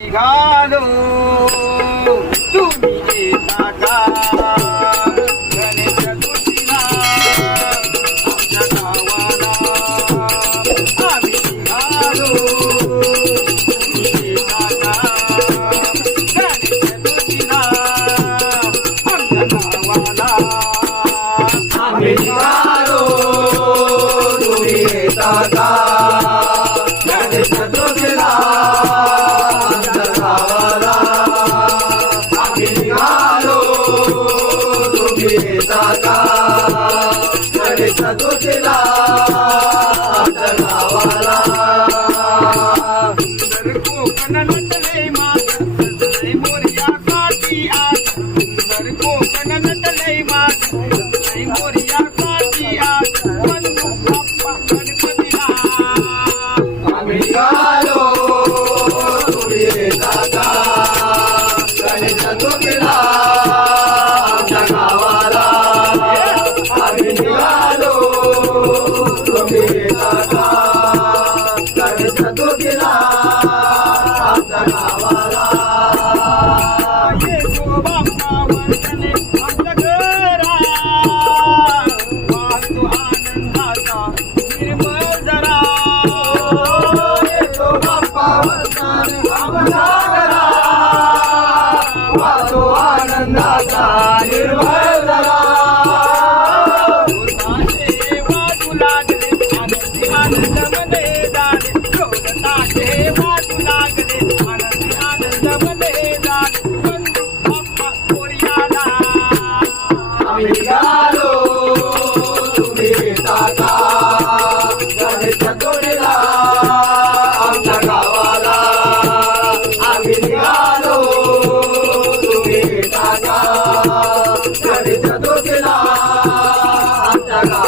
निघालो तुम्ही येता का गणेश चतुर्थीला आमच्या गावाला आम्ही निघालो तुम्ही येता का गणेश चतुर्थीला आमच्या गावाला आम्ही निघालो तुम्ही येता का गणेश चतुर्थीला गणेश चतुर्थीला आमच्या गावाला सुंदर कोकण नटले माझे मोरयासाठी आज सुंदर कोकण नटले माझे मोरयासाठी आज बंधू बाप्पा गणपतीला आम्ही निघालो तुम्ही येता का गणेश चतुर्थीला आमच्या गावाला आम्ही निघालो तुम्ही येता का गणेश चतुर्थीला आमच्या गावाला येतो बाप्पा वर्षाने आमच्या घरा वाहतो आनंदाचा निर्मळ जरा येतो बाप्पा वर्षाने आमच्या घरा वाहतो आनंदाचा निर्मळ जरा आनंदमध्ये जाणे रोजताचे वाटू लागले आनंदमध्ये जाणे बंधू बाप्पा मोरयाला आम्ही निघालो तुम्ही येता का गणेश चतुर्थीला आमच्या गावाला आम्ही निघालो तुम्ही येता का गणेश चतुर्थीला आमच्या गावाला